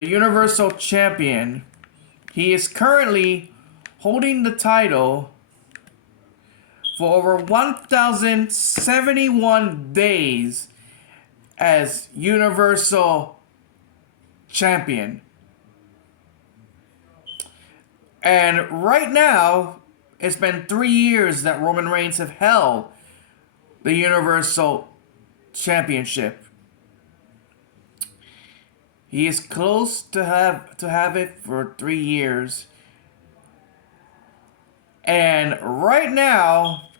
Universal Champion. He is currently holding the title for over 1,071 days as Universal Champion. And right now, it's been 3 years that Roman Reigns have held the Universal Championship. He is close to have it for 3 years. And right now,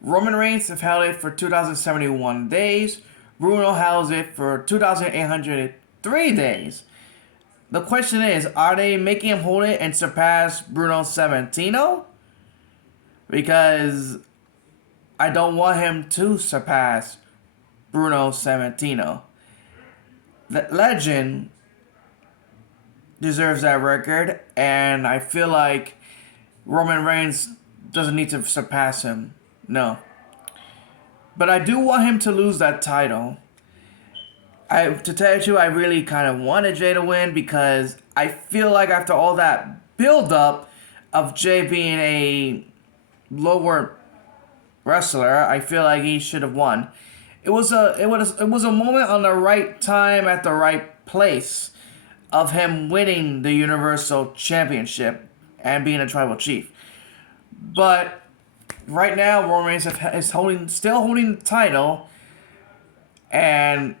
Roman Reigns have held it for 2,071 days. Bruno holds it for 2,803 days. The question is, are they making him hold it and surpass Bruno Sammartino? Because I don't want him to surpass Bruno Sammartino. The legend deserves that record, and I feel like Roman Reigns doesn't need to surpass him. No. But I do want him to lose that title. To tell you, I really kind of wanted Jay to win because I feel like after all that build-up of Jay being a lower wrestler, I feel like he should have won. It was a moment on the right time at the right place of him winning the Universal Championship and being a tribal chief. But right now, Roman Reigns is still holding the title, and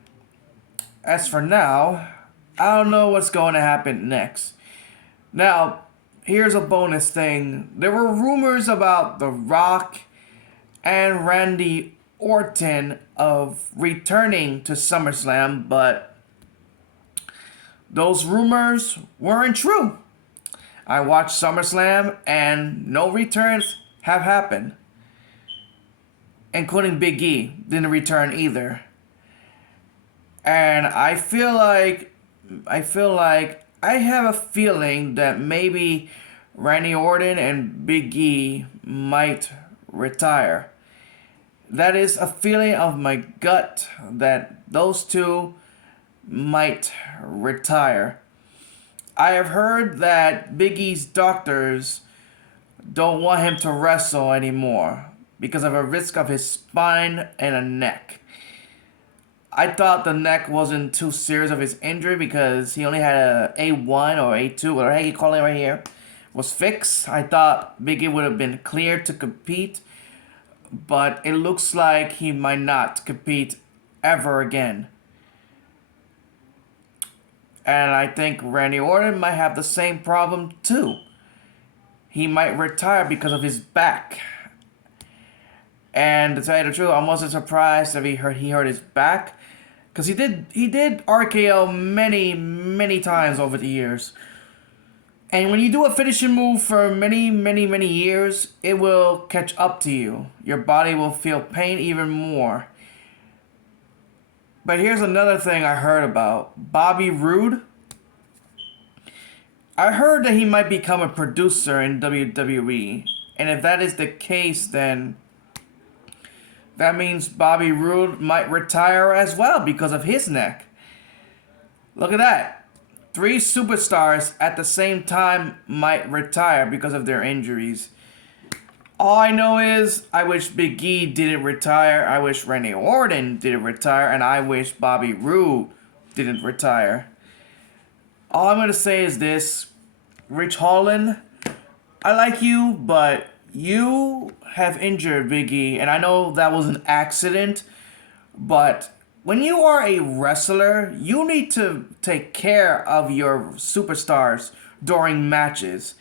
as for now, I don't know what's going to happen next. Now, here's a bonus thing. There were rumors about The Rock and Randy Orton of returning to SummerSlam, but those rumors weren't true. I watched SummerSlam and no returns have happened. Including Big E didn't return either. And I feel like I have a feeling that maybe Randy Orton and Big E might retire. That is a feeling of my gut that those two might retire. I have heard that Big E's doctors don't want him to wrestle anymore because of a risk of his spine and a neck. I thought the neck wasn't too serious of his injury because he only had a A1 or A2, whatever you call it right here, was fixed. I thought Big E would have been cleared to compete, but it looks like he might not compete ever again. And I think Randy Orton might have the same problem too. He might retire because of his back. And to tell you the truth, I wasn't surprised if he hurt his back, because he did RKO many times over the years. And when you do a finishing move for many years, it will catch up to you. Your body will feel pain even more. But here's another thing I heard about Bobby Roode. I heard that he might become a producer in WWE. And if that is the case, then that means Bobby Roode might retire as well because of his neck. Look at that. 3 superstars at the same time might retire because of their injuries. All I know is I wish Big E didn't retire, I wish Randy Orton didn't retire, and I wish Bobby Roode didn't retire. All I'm going to say is this. Rich Holland, I like you, but you have injured Big E, and I know that was an accident, but when you are a wrestler, you need to take care of your superstars during matches.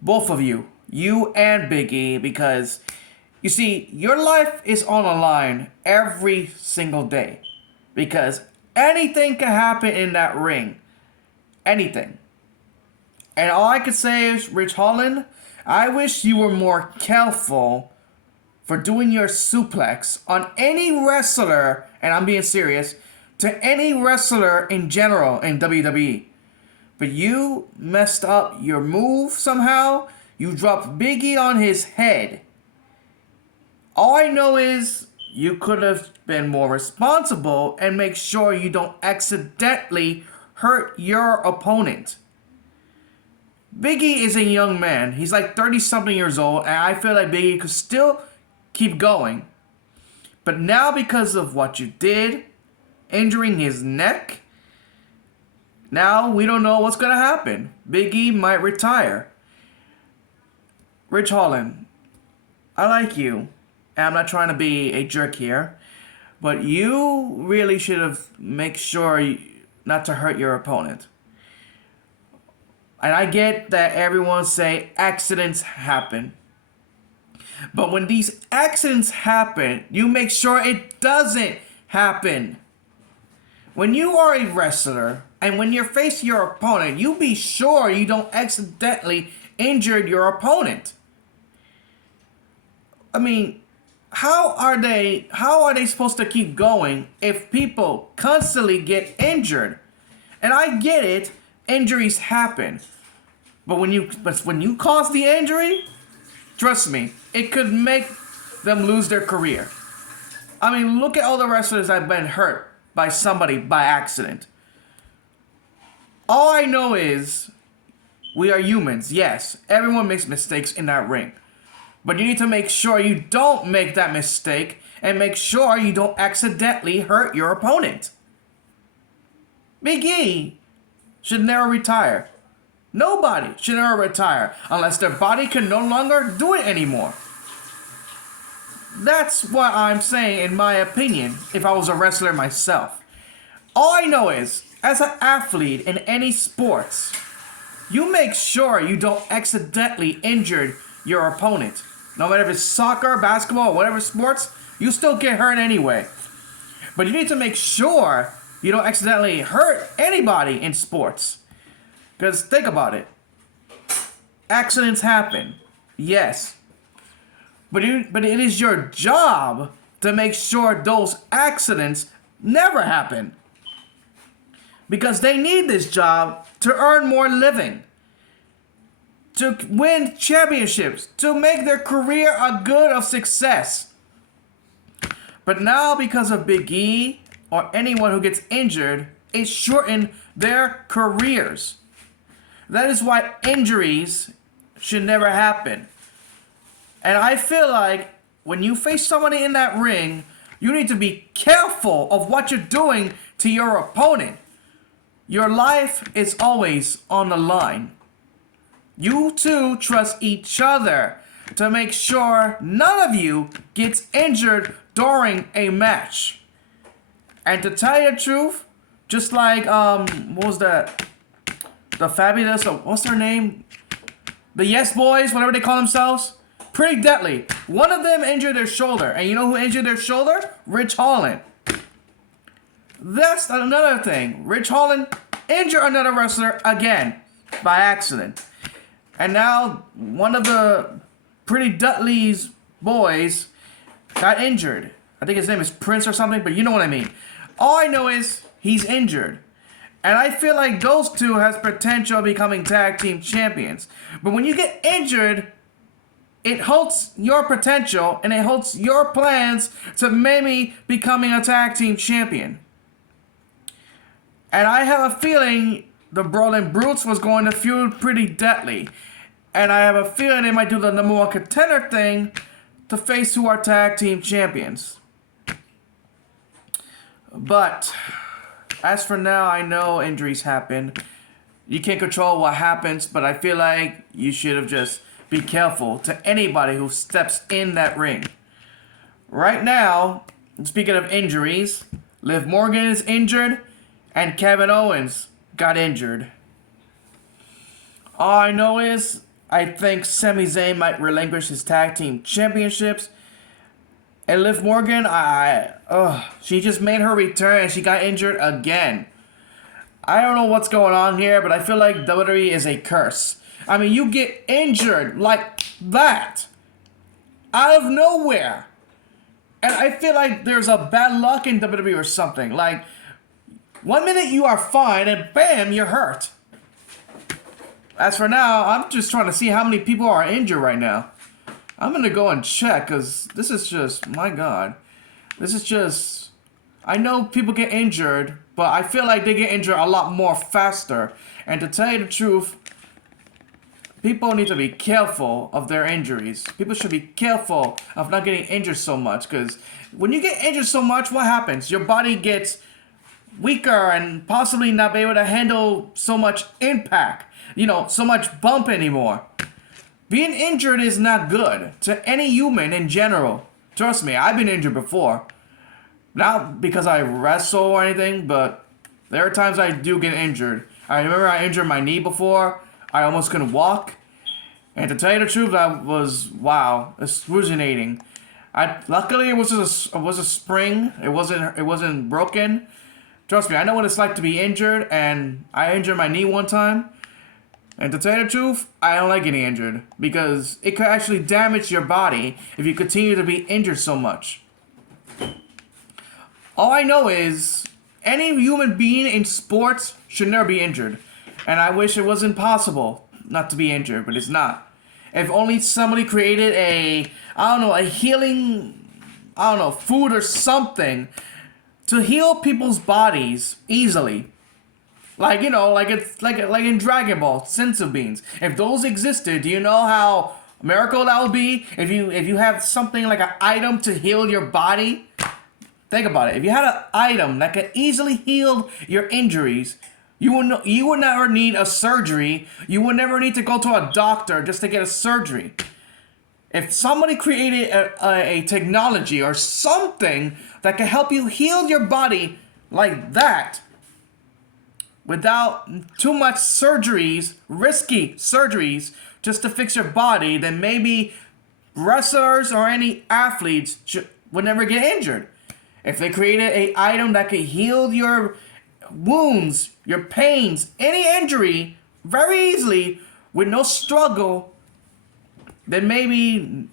Both of you and Big E, because you see, your life is on the line every single day, because anything can happen in that ring. Anything. And all I could say is, Rich Holland, I wish you were more careful for doing your suplex on any wrestler, and I'm being serious, to any wrestler in general in WWE. But you messed up your move somehow. You dropped Big E on his head. All I know is you could have been more responsible and make sure you don't accidentally hurt your opponent. Big E is a young man. He's like 30-something years old, and I feel like Big E could still keep going. But now because of what you did, injuring his neck, now we don't know what's going to happen. Big E might retire. Rich Holland, I like you, and I'm not trying to be a jerk here, but you really should have made sure not to hurt your opponent. And I get that everyone say accidents happen. But when these accidents happen, you make sure it doesn't happen. When you are a wrestler and when you're facing your opponent, you be sure you don't accidentally injure your opponent. I mean, how are they supposed to keep going if people constantly get injured? And I get it, injuries happen. But when you cause the injury, trust me, it could make them lose their career. I mean, look at all the wrestlers that have been hurt by somebody by accident. All I know is we are humans. Yes, everyone makes mistakes in that ring. But you need to make sure you don't make that mistake and make sure you don't accidentally hurt your opponent. Big E should never retire. Nobody should ever retire unless their body can no longer do it anymore. That's what I'm saying in my opinion if I was a wrestler myself. All I know is, as an athlete in any sports, you make sure you don't accidentally injure your opponent. No matter if it's soccer, basketball, or whatever sports, you still get hurt anyway. But you need to make sure you don't accidentally hurt anybody in sports. Because think about it. Accidents happen. Yes. But it is your job to make sure those accidents never happen. Because they need this job to earn more living. To win championships. To make their career a good of success. But now because of Big E or anyone who gets injured, it shortened their careers. That is why injuries should never happen. And I feel like when you face somebody in that ring, you need to be careful of what you're doing to your opponent. Your life is always on the line. You two trust each other to make sure none of you gets injured during a match. And to tell you the truth, just like, what was that? The Fabulous, what's their name? The Yes Boys, whatever they call themselves. Pretty deadly. One of them injured their shoulder. And you know who injured their shoulder? Rich Holland. That's another thing. Rich Holland injured another wrestler again by accident. And now one of the Pretty Dudley's boys got injured. I think his name is Prince or something, but you know what I mean. All I know is he's injured. And I feel like those two has potential of becoming tag team champions. But when you get injured, it halts your potential and it halts your plans to maybe becoming a tag team champion. And I have a feeling the Brawling Brutes was going to feud Pretty Deadly. And I have a feeling they might do the number one contender thing to face who are tag team champions. But as for now, I know injuries happen. You can't control what happens, but I feel like you should have just be careful to anybody who steps in that ring. Right now, speaking of injuries, Liv Morgan is injured and Kevin Owens got injured. All I know is I think Sami Zayn might relinquish his tag team championships. And Liv Morgan, she just made her return and she got injured again. I don't know what's going on here, but I feel like WWE is a curse. I mean, you get injured like that out of nowhere. And I feel like there's a bad luck in WWE or something. Like, 1 minute you are fine and bam, you're hurt. As for now, I'm just trying to see how many people are injured right now. I'm going to go and check because this is just, my God. This is just, I know people get injured but I feel like they get injured a lot more faster. And to tell you the truth, people need to be careful of their injuries. People should be careful of not getting injured so much, because when you get injured so much, what happens? Your body gets weaker and possibly not be able to handle so much impact, so much bump anymore. Being injured is not good to any human in general. Trust me, I've been injured before. Not because I wrestle or anything, but there are times I do get injured. I remember I injured my knee before. I almost couldn't walk. And to tell you the truth, that was, wow, excruciating. Luckily it was a spring. It wasn't broken. Trust me, I know what it's like to be injured, and I injured my knee one time. And to tell you the truth, I don't like getting injured, because it could actually damage your body if you continue to be injured so much. All I know is, any human being in sports should never be injured. And I wish it was impossible not to be injured, but it's not. If only somebody created a healing, food or something to heal people's bodies easily. Like it's like in Dragon Ball, senzu beans. If those existed, do you know how miracle that would be? If you have something like an item to heal your body, think about it. If you had an item that could easily heal your injuries, you would never need a surgery. You would never need to go to a doctor just to get a surgery. If somebody created a technology or something that can help you heal your body like that, without too much surgeries, risky surgeries, just to fix your body, then maybe wrestlers or any athletes would never get injured. If they created an item that could heal your wounds, your pains, any injury very easily with no struggle, then maybe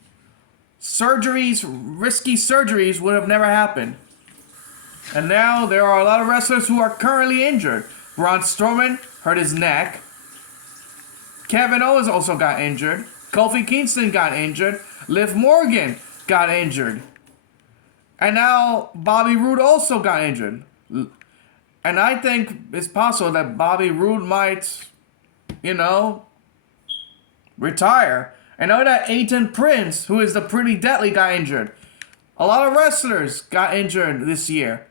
risky surgeries would have never happened. And now there are a lot of wrestlers who are currently injured. Braun Strowman hurt his neck. Kevin Owens also got injured. Kofi Kingston got injured. Liv Morgan got injured. And now Bobby Roode also got injured. And I think it's possible that Bobby Roode might, retire. I know that Aiden Prince, who is the Pretty Deadly, got injured. A lot of wrestlers got injured this year.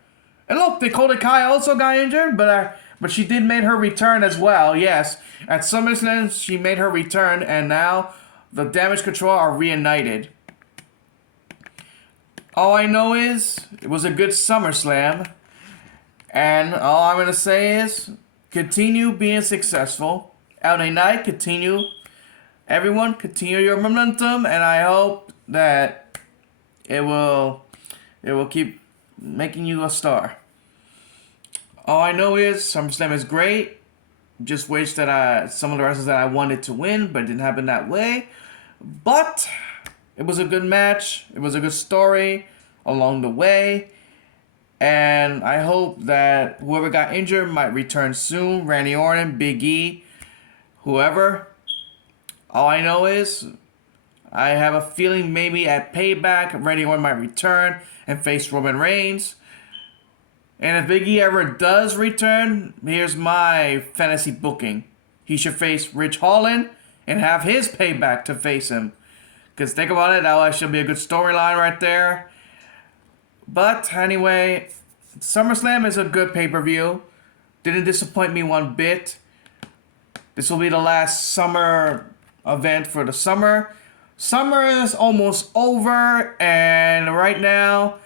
And look, Dakota Kai also got injured, but she did make her return as well, yes. At SummerSlam, she made her return, and now the Damage Control are reunited. All I know is, it was a good SummerSlam. And all I'm going to say is, continue being successful. LA Knight, continue. Everyone, continue your momentum, and I hope that it will keep making you a star. All I know is SummerSlam is great. Just wish that some of the wrestlers that I wanted to win, but it didn't happen that way. But it was a good match. It was a good story along the way. And I hope that whoever got injured might return soon. Randy Orton, Big E, whoever. All I know is I have a feeling maybe at Payback, Randy Orton might return and face Roman Reigns. And if Big E ever does return, here's my fantasy booking. He should face Rich Holland and have his Payback to face him. Because think about it, that should be a good storyline right there. But anyway, SummerSlam is a good pay-per-view. Didn't disappoint me one bit. This will be the last summer event for the summer. Summer is almost over, and right now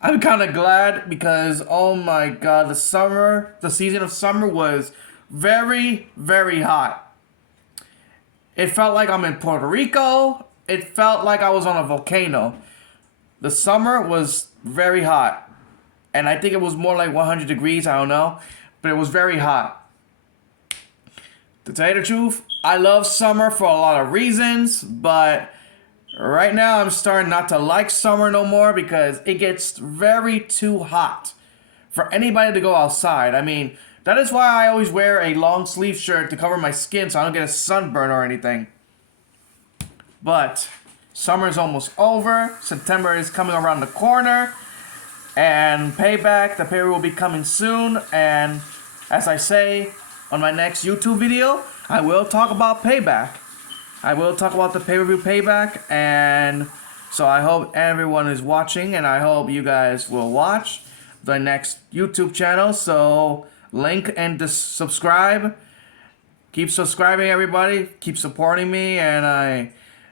I'm kind of glad because, oh my god, the season of summer was very, very hot. It felt like I'm in Puerto Rico. It felt like I was on a volcano. The summer was very hot. And I think it was more like 100 degrees, I don't know. But it was very hot. To tell you the truth, I love summer for a lot of reasons, but right now I'm starting not to like summer no more because it gets very too hot for anybody to go outside. I mean, that is why I always wear a long sleeve shirt to cover my skin so I don't get a sunburn or anything. But summer is almost over. September is coming around the corner. And Payback, the pay-per-view will be coming soon. And as I say on my next YouTube video, I will talk about Payback. I will talk about the pay-per-view Payback. And so I hope everyone is watching, and I hope you guys will watch the next YouTube channel. So link and subscribe. Keep subscribing, everybody. Keep supporting me, and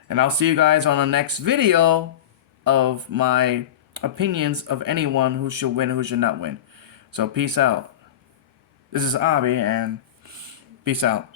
I'll see you guys on the next video of my opinions of anyone who should win, who should not win. So peace out. This is Abi, and peace out.